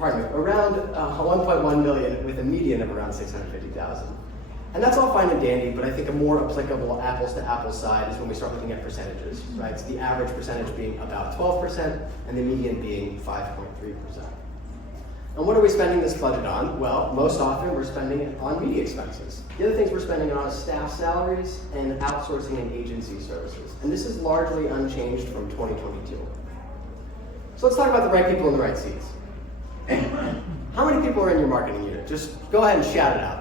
around 1.1 million with a median of around 650,000. And that's all fine and dandy, but I think a more applicable apples to apples side is when we start looking at percentages, right? So the average percentage being about 12% and the median being 5.3%. And what are we spending this budget on? Well, most often we're spending it on media expenses. The other things we're spending it on is staff salaries and outsourcing and agency services. And this is largely unchanged from 2022. So let's talk about the right people in the right seats. How many people are in your marketing unit? Just go ahead and shout it out.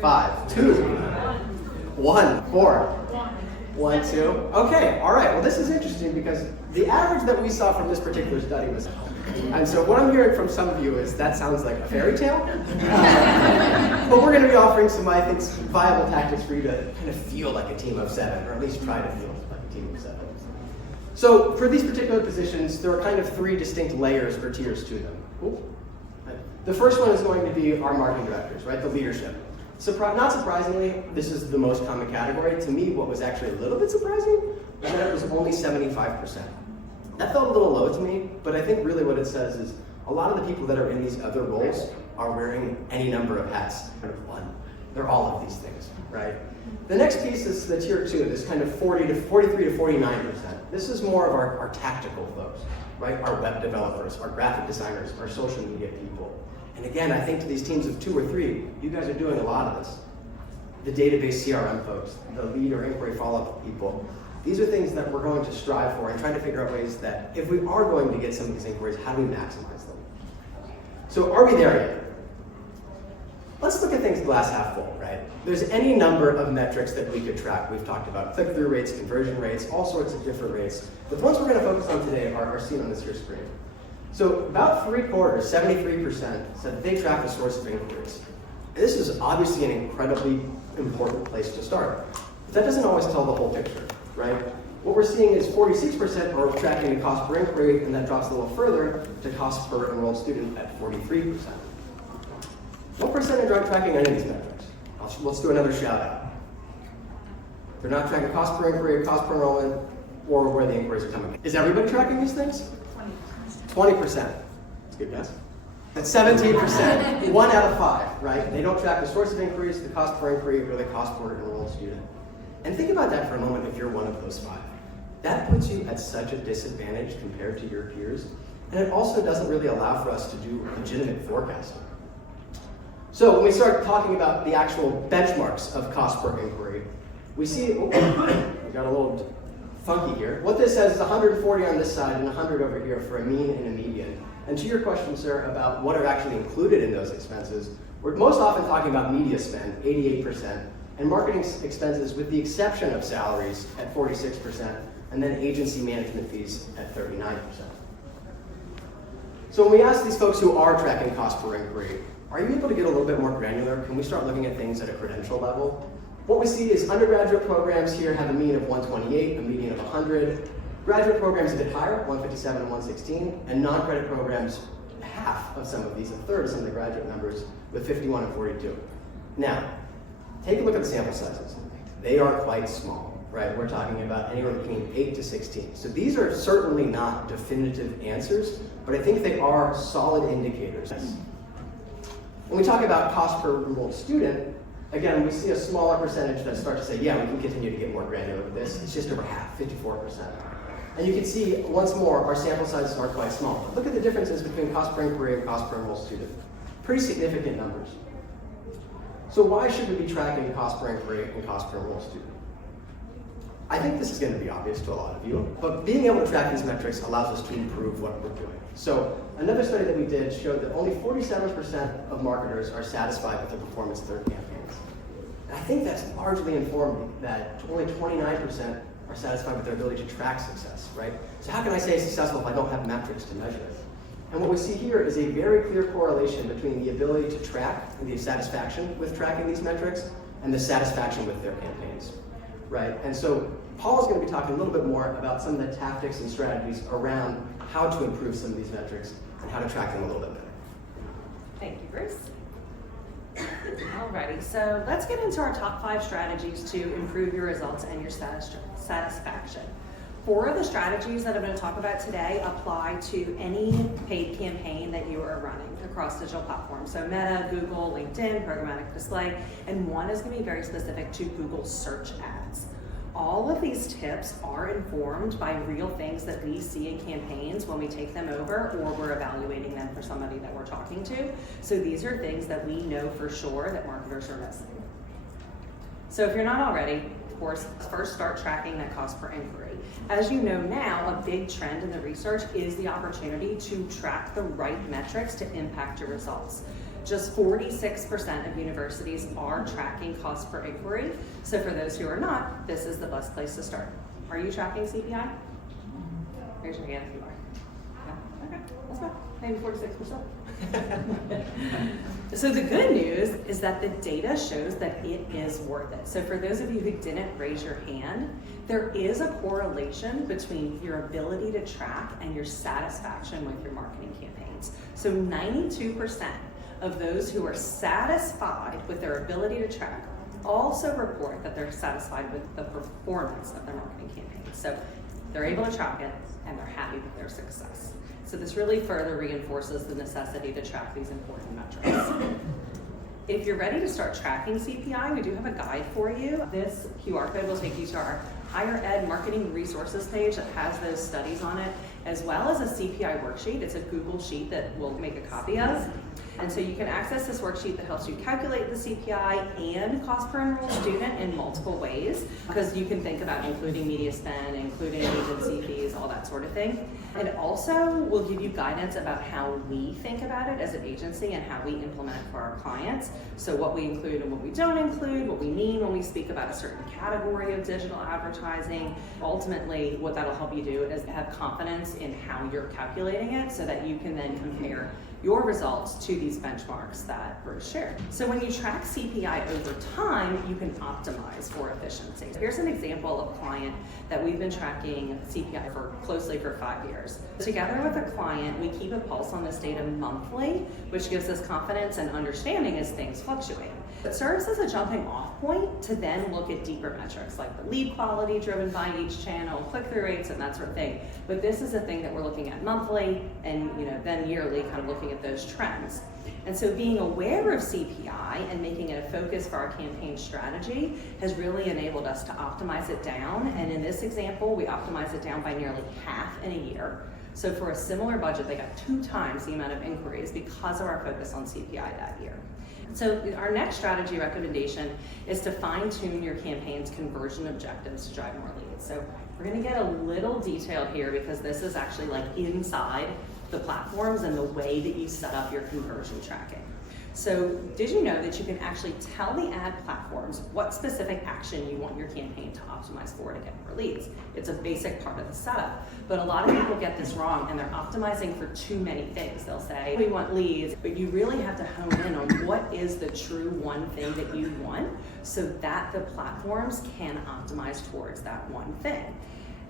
5, 2, 1, 4, 1, 2. Okay, all right. Well, this is interesting because the average that we saw from this particular study was, and so what I'm hearing from some of you is that sounds like a fairy tale. But we're going to be offering some, I think, some viable tactics for you to kind of feel like a team of 7, or at least try to feel like a team of 7. So for these particular positions, there are kind of 3 distinct layers or tiers to them. Ooh. The first one is going to be our marketing directors, right? The leadership. Not surprisingly, this is the most common category. To me, what was actually a little bit surprising was that it was only 75%. That felt a little low to me, but I think really what it says is a lot of the people that are in these other roles are wearing any number of hats. They're all of these things, right? The next piece is the tier 2, this kind of 43 to 49%. This is more of our tactical folks, right? Our web developers, our graphic designers, our social media people. And again, I think to these teams of 2 or 3, you guys are doing a lot of this. The database CRM folks, the lead or inquiry follow-up people, these are things that we're going to strive for and try to figure out ways that if we are going to get some of these inquiries, how do we maximize them? So are we there yet? Let's look at things glass half full, right? There's any number of metrics that we could track. We've talked about click-through rates, conversion rates, all sorts of different rates. But the ones we're going to focus on today are seen on this here screen. So about 3/4, 73%, said that they track the source of inquiries. And this is obviously an incredibly important place to start. But that doesn't always tell the whole picture, right? What we're seeing is 46% are tracking the cost per inquiry, and that drops a little further to cost per enrolled student at 43%. What percentage aren't tracking any of these metrics? Let's do another shout out. They're not tracking cost per inquiry, cost per enrollment, or where the inquiries are coming. Is everybody tracking these things? 20%. That's a good guess. That's 17%. 1 out of 5, right? They don't track the source of inquiries, the cost per inquiry, or the cost per enrolled student. And think about that for a moment if you're one of those 5. That puts you at such a disadvantage compared to your peers, and it also doesn't really allow for us to do legitimate forecasting. So when we start talking about the actual benchmarks of cost per inquiry, we see, we got a little funky here. What this says is 140 on this side and 100 over here for a mean and a median. And to your question, sir, about what are actually included in those expenses, we're most often talking about media spend, 88%, and marketing expenses with the exception of salaries at 46%, and then agency management fees at 39%. So when we ask these folks who are tracking cost per inquiry, are you able to get a little bit more granular? Can we start looking at things at a credential level? What we see is undergraduate programs here have a mean of 128, a median of 100. Graduate programs a bit higher, 157 and 116, and non-credit programs, half of some of these, a third of some of the graduate numbers, with 51 and 42. Now, take a look at the sample sizes. They are quite small, right? We're talking about anywhere between 8 to 16. So these are certainly not definitive answers, but I think they are solid indicators. When we talk about cost per enrolled student, again, we see a smaller percentage that start to say, yeah, we can continue to get more granular with this. It's just over half, 54%. And you can see, once more, our sample sizes are quite small. Look at the differences between cost per inquiry and cost per enrolled student. Pretty significant numbers. So why should we be tracking cost per inquiry and cost per enrolled student? I think this is going to be obvious to a lot of you, but being able to track these metrics allows us to improve what we're doing. So another study that we did showed that only 47% of marketers are satisfied with the performance of their campaigns. And I think that's largely informed that only 29% are satisfied with their ability to track success, right? So how can I say it's successful if I don't have metrics to measure it? And what we see here is a very clear correlation between the ability to track and the satisfaction with tracking these metrics and the satisfaction with their campaigns, right? And so Paula's going to be talking a little bit more about some of the tactics and strategies around how to improve some of these metrics and how to track them a little bit better. Thank you, Bruce. Alrighty, so let's get into our top 5 strategies to improve your results and your satisfaction. 4 of the strategies that I'm going to talk about today apply to any paid campaign that you are running across digital platforms. So Meta, Google, LinkedIn, programmatic display, and one is going to be very specific to Google search ads. All of these tips are informed by real things that we see in campaigns when we take them over or we're evaluating them for somebody that we're talking to. So these are things that we know for sure that marketers are missing. So if you're not already, of course, first start tracking that cost per inquiry. As you know now, a big trend in the research is the opportunity to track the right metrics to impact your results. Just 46% of universities are tracking cost per inquiry. So for those who are not, this is the best place to start. Are you tracking CPI? Raise your hand if you are. Yeah, okay, that's fine. Maybe 46%. So the good news is that the data shows that it is worth it. So for those of you who didn't raise your hand, there is a correlation between your ability to track and your satisfaction with your marketing campaigns. So 92% of those who are satisfied with their ability to track also report that they're satisfied with the performance of their marketing campaigns. So they're able to track it and they're happy with their success. So this really further reinforces the necessity to track these important metrics. If you're ready to start tracking CPI, we do have a guide for you. This QR code will take you to our higher ed marketing resources page that has those studies on it, as well as a CPI worksheet. It's a Google sheet that we'll make a copy of. And so you can access this worksheet that helps you calculate the CPI and cost per enrolled student in multiple ways, because you can think about including media spend, including agency fees, all that sort of thing. It also will give you guidance about how we think about it as an agency and how we implement it for our clients. So what we include and what we don't include, what we mean when we speak about a certain category of digital advertising. Ultimately, what that'll help you do is have confidence in how you're calculating it so that you can then compare your results to these benchmarks that Bruce shared. So when you track CPI over time, you can optimize for efficiency. Here's an example of a client that we've been tracking CPI closely for 5 years. Together with a client, we keep a pulse on this data monthly, which gives us confidence and understanding as things fluctuate. It serves as a jumping off point to then look at deeper metrics like the lead quality driven by each channel, click-through rates, and that sort of thing. But this is a thing that we're looking at monthly and then yearly, kind of looking at those trends. And so being aware of CPI and making it a focus for our campaign strategy has really enabled us to optimize it down. And in this example, we optimized it down by nearly half in a year. So for a similar budget, they got 2 times the amount of inquiries because of our focus on CPI that year. So our next strategy recommendation is to fine-tune your campaign's conversion objectives to drive more leads. So we're gonna get a little detailed here because this is actually like inside the platforms and the way that you set up your conversion tracking. So did you know that you can actually tell the ad platforms what specific action you want your campaign to optimize for to get more leads? It's a basic part of the setup, but a lot of people get this wrong and they're optimizing for too many things. They'll say, we want leads, but you really have to hone in on what is the true one thing that you want so that the platforms can optimize towards that one thing.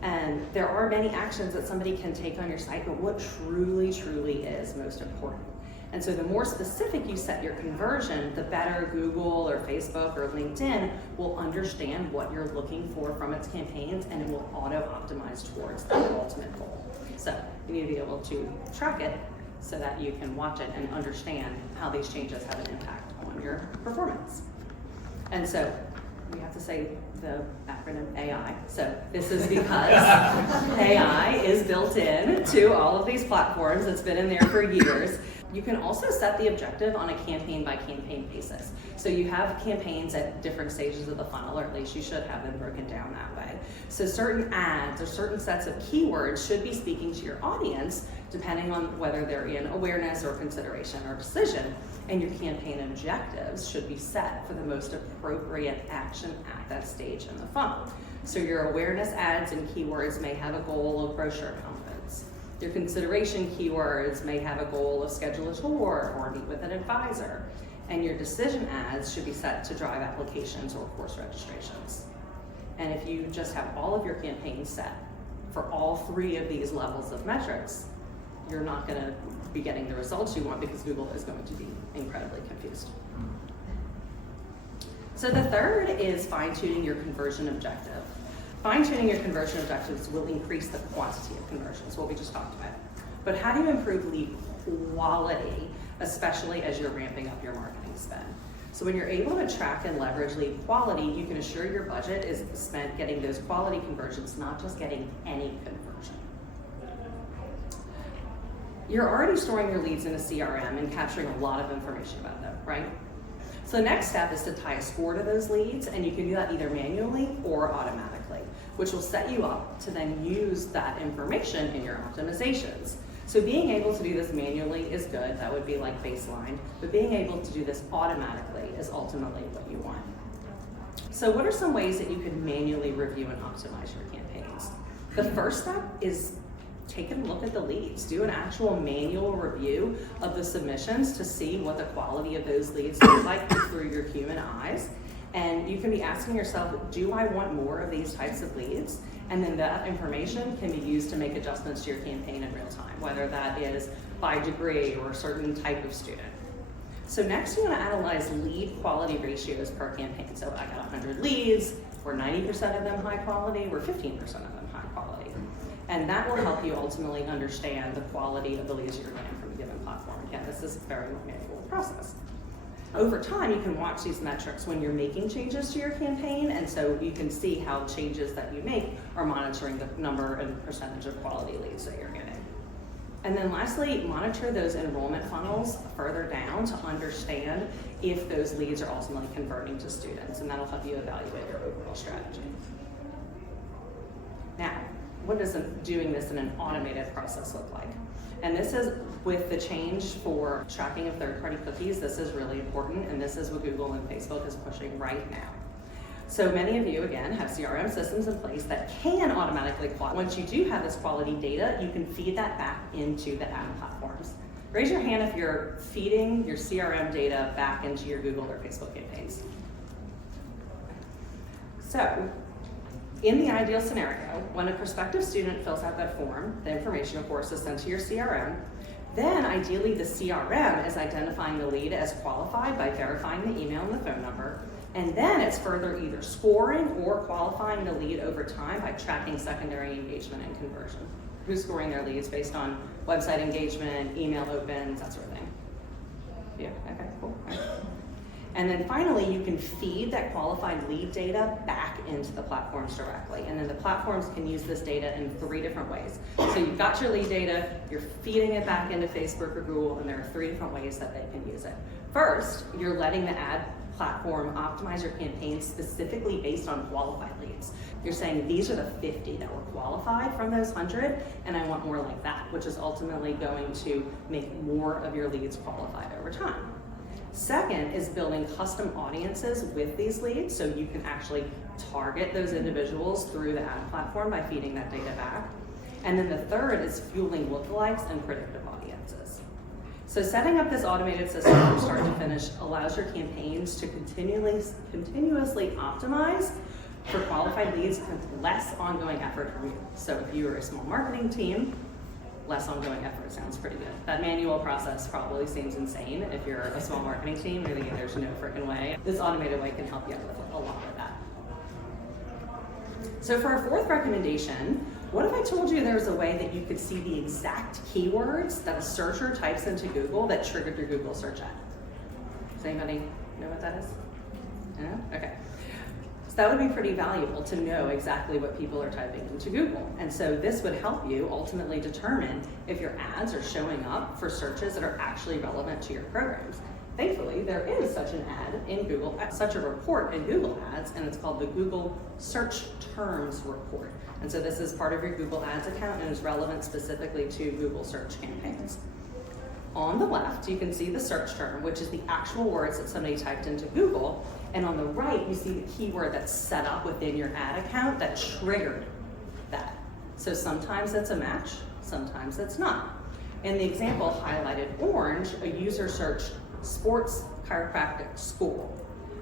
And there are many actions that somebody can take on your site, but what truly is most important. And so the more specific you set your conversion, the better Google or Facebook or LinkedIn will understand what you're looking for from its campaigns, and it will auto-optimize towards that ultimate goal. So you need to be able to track it so that you can watch it and understand how these changes have an impact on your performance. And so we have to say the acronym AI. So this is because AI is built in to all of these platforms. It's been in there for years. You can also set the objective on a campaign by campaign basis. So you have campaigns at different stages of the funnel, or at least you should have them broken down that way. So certain ads or certain sets of keywords should be speaking to your audience depending on whether they're in awareness or consideration or decision. And your campaign objectives should be set for the most appropriate action at that stage in the funnel. So your awareness ads and keywords may have a goal of brochure confidence. Your consideration keywords may have a goal of schedule a tour or meet with an advisor. And your decision ads should be set to drive applications or course registrations. And if you just have all of your campaigns set for all 3 of these levels of metrics, you're not going to be getting the results you want because Google is going to be incredibly confused. So the third is fine-tuning your conversion objective. Fine-tuning your conversion objectives will increase the quantity of conversions, what we just talked about. But how do you improve lead quality, especially as you're ramping up your marketing spend? So when you're able to track and leverage lead quality, you can assure your budget is spent getting those quality conversions, not just getting any conversion. You're already storing your leads in a CRM and capturing a lot of information about them, right? So the next step is to tie a score to those leads, and you can do that either manually or automatically, which will set you up to then use that information in your optimizations. So being able to do this manually is good, that would be like baseline, but being able to do this automatically is ultimately what you want. So what are some ways that you can manually review and optimize your campaigns? The first step is take a look at the leads. Do an actual manual review of the submissions to see what the quality of those leads look like through your human eyes. And you can be asking yourself, do I want more of these types of leads? And then that information can be used to make adjustments to your campaign in real time, whether that is by degree or a certain type of student. So next you want to analyze lead quality ratios per campaign. So I got 100 leads, were 90% of them high quality, were 15% of them high quality. And that will help you ultimately understand the quality of the leads you're getting from a given platform. Again, this is a very manual process. Over time, you can watch these metrics when you're making changes to your campaign, and so you can see how changes that you make are monitoring the number and percentage of quality leads that you're getting. And then lastly, monitor those enrollment funnels further down to understand if those leads are ultimately converting to students, and that'll help you evaluate your overall strategy. Now, what does doing this in an automated process look like? And this is with the change for tracking of third-party cookies. This is really important, and this is what Google and Facebook is pushing right now. So many of you, again, have CRM systems in place that can automatically qualify. Once you do have this quality data, you can feed that back into the ad platforms. Raise your hand if you're feeding your CRM data back into your Google or Facebook campaigns. So, in the ideal scenario, when a prospective student fills out that form, the information, of course, is sent to your CRM. Then, ideally, the CRM is identifying the lead as qualified by verifying the email and the phone number. And then it's further either scoring or qualifying the lead over time by tracking secondary engagement and conversion. Who's scoring their leads based on website engagement, email opens, that sort of thing? Yeah, okay, cool. All right. And then finally, you can feed that qualified lead data back into the platforms directly. And then the platforms can use this data in 3 different ways. So you've got your lead data, you're feeding it back into Facebook or Google, and there are 3 different ways that they can use it. First, you're letting the ad platform optimize your campaign specifically based on qualified leads. You're saying these are the 50 that were qualified from those 100, and I want more like that, which is ultimately going to make more of your leads qualified over time. Second is building custom audiences with these leads, so you can actually target those individuals through the ad platform by feeding that data back. And then the third is fueling lookalikes and predictive audiences. So setting up this automated system from start to finish allows your campaigns to continuously optimize for qualified leads with less ongoing effort from you. So if you are a small marketing team, less ongoing effort sounds pretty good. That manual process probably seems insane if you're a small marketing team. You're thinking there's no freaking way. This automated way can help you out with a lot of that. So for our 4th recommendation, what if I told you there was a way that you could see the exact keywords that a searcher types into Google that triggered your Google search ad? Does anybody know what that is? No? Okay. So that would be pretty valuable to know exactly what people are typing into Google. And so this would help you ultimately determine if your ads are showing up for searches that are actually relevant to your programs. Thankfully, there is such an ad in Google, such a report in Google Ads, and it's called the Google Search Terms Report. And so this is part of your Google Ads account and is relevant specifically to Google search campaigns. On the left, you can see the search term, which is the actual words that somebody typed into Google. And on the right, you see the keyword that's set up within your ad account that triggered that. So sometimes it's a match, sometimes it's not. In the example highlighted orange, a user searched sports chiropractic school.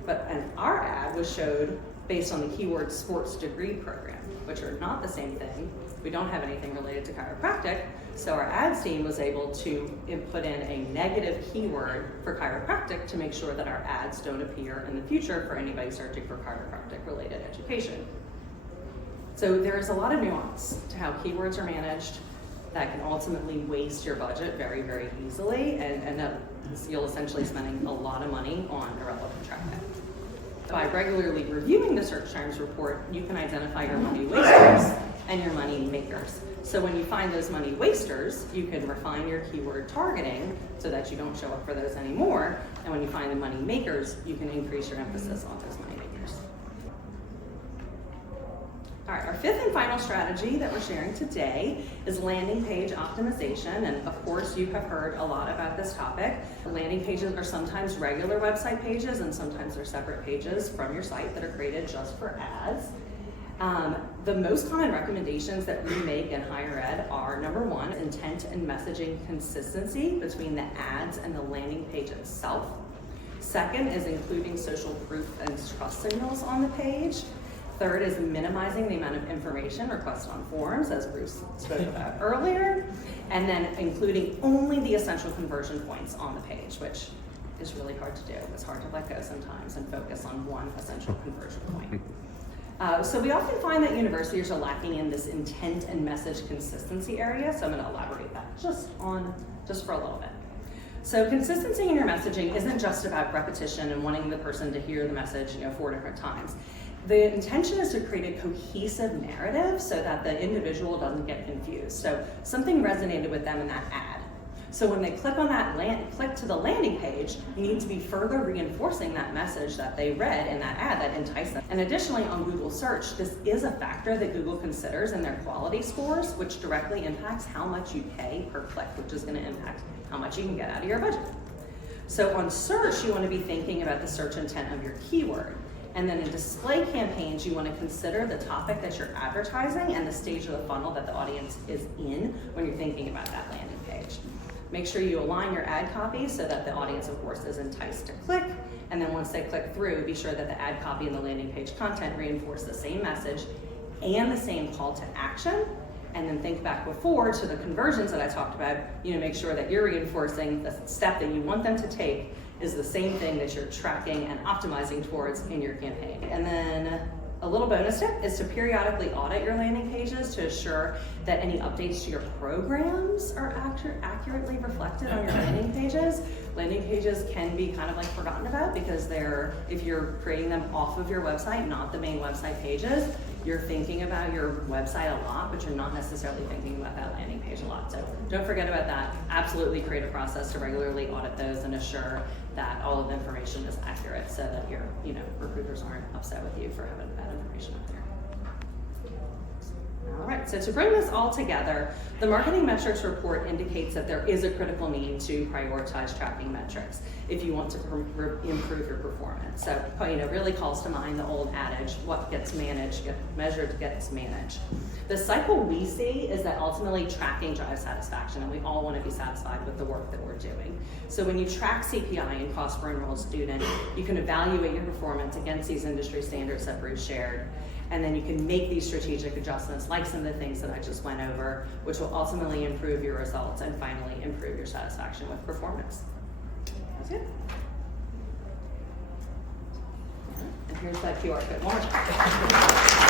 And our ad was showed based on the keyword sports degree program, which are not the same thing. We don't have anything related to chiropractic, so our ads team was able to input in a negative keyword for chiropractic to make sure that our ads don't appear in the future for anybody searching for chiropractic related education. So there is a lot of nuance to how keywords are managed that can ultimately waste your budget very, very easily, and end up, you'll essentially spending a lot of money on irrelevant traffic. By regularly reviewing the search terms report, you can identify your money wasters and your money makers. So when you find those money wasters, you can refine your keyword targeting so that you don't show up for those anymore. And when you find the money makers, you can increase your emphasis on those money makers. All right, our fifth and final strategy that we're sharing today is landing page optimization. And of course, you have heard a lot about this topic. Landing pages are sometimes regular website pages, and sometimes they're separate pages from your site that are created just for ads. The most common recommendations that we make in higher ed are, number one, intent and messaging consistency between the ads and the landing page itself. Second is including social proof and trust signals on the page. Third is minimizing the amount of information requested on forms, as Bruce spoke about earlier. And then including only the essential conversion points on the page, which is really hard to do. It's hard to let go sometimes and focus on one essential conversion point. So we often find that universities are lacking in this intent and message consistency area, so I'm going to elaborate that just for a little bit. So consistency in your messaging isn't just about repetition and wanting the person to hear the message 4 different times. The intention is to create a cohesive narrative so that the individual doesn't get confused. So something resonated with them in that ad. So when they click on that click to the landing page, you need to be further reinforcing that message that they read in that ad that enticed them. And additionally, on Google search, this is a factor that Google considers in their quality scores, which directly impacts how much you pay per click, which is going to impact how much you can get out of your budget. So on search, you want to be thinking about the search intent of your keyword. And then in display campaigns, you want to consider the topic that you're advertising and the stage of the funnel that the audience is in when you're thinking about that landing page. Make sure you align your ad copy so that the audience, of course, is enticed to click. And then once they click through, be sure that the ad copy and the landing page content reinforce the same message and the same call to action. And then think back before to the conversions that I talked about. Make sure that you're reinforcing the step that you want them to take is the same thing that you're tracking and optimizing towards in your campaign. And then a little bonus tip is to periodically audit your landing pages to assure that any updates to your programs are accurately reflected on your landing pages. Landing pages can be kind of like forgotten about because if you're creating them off of your website, not the main website pages, you're thinking about your website a lot, but you're not necessarily thinking about that landing page a lot. So don't forget about that. Absolutely create a process to regularly audit those and assure that all of the information is accurate so that your recruiters aren't upset with you for having bad information up there. All right, so to bring this all together, the marketing metrics report indicates that there is a critical need to prioritize tracking metrics if you want to improve your performance. So, really calls to mind the old adage, what gets measured gets managed. The cycle we see is that ultimately tracking drives satisfaction, and we all want to be satisfied with the work that we're doing. So when you track CPI and cost per enrolled student, you can evaluate your performance against these industry standards that Bruce shared. And then you can make these strategic adjustments like some of the things that I just went over, which will ultimately improve your results and finally improve your satisfaction with performance. That's it. And here's that QR code. One more time.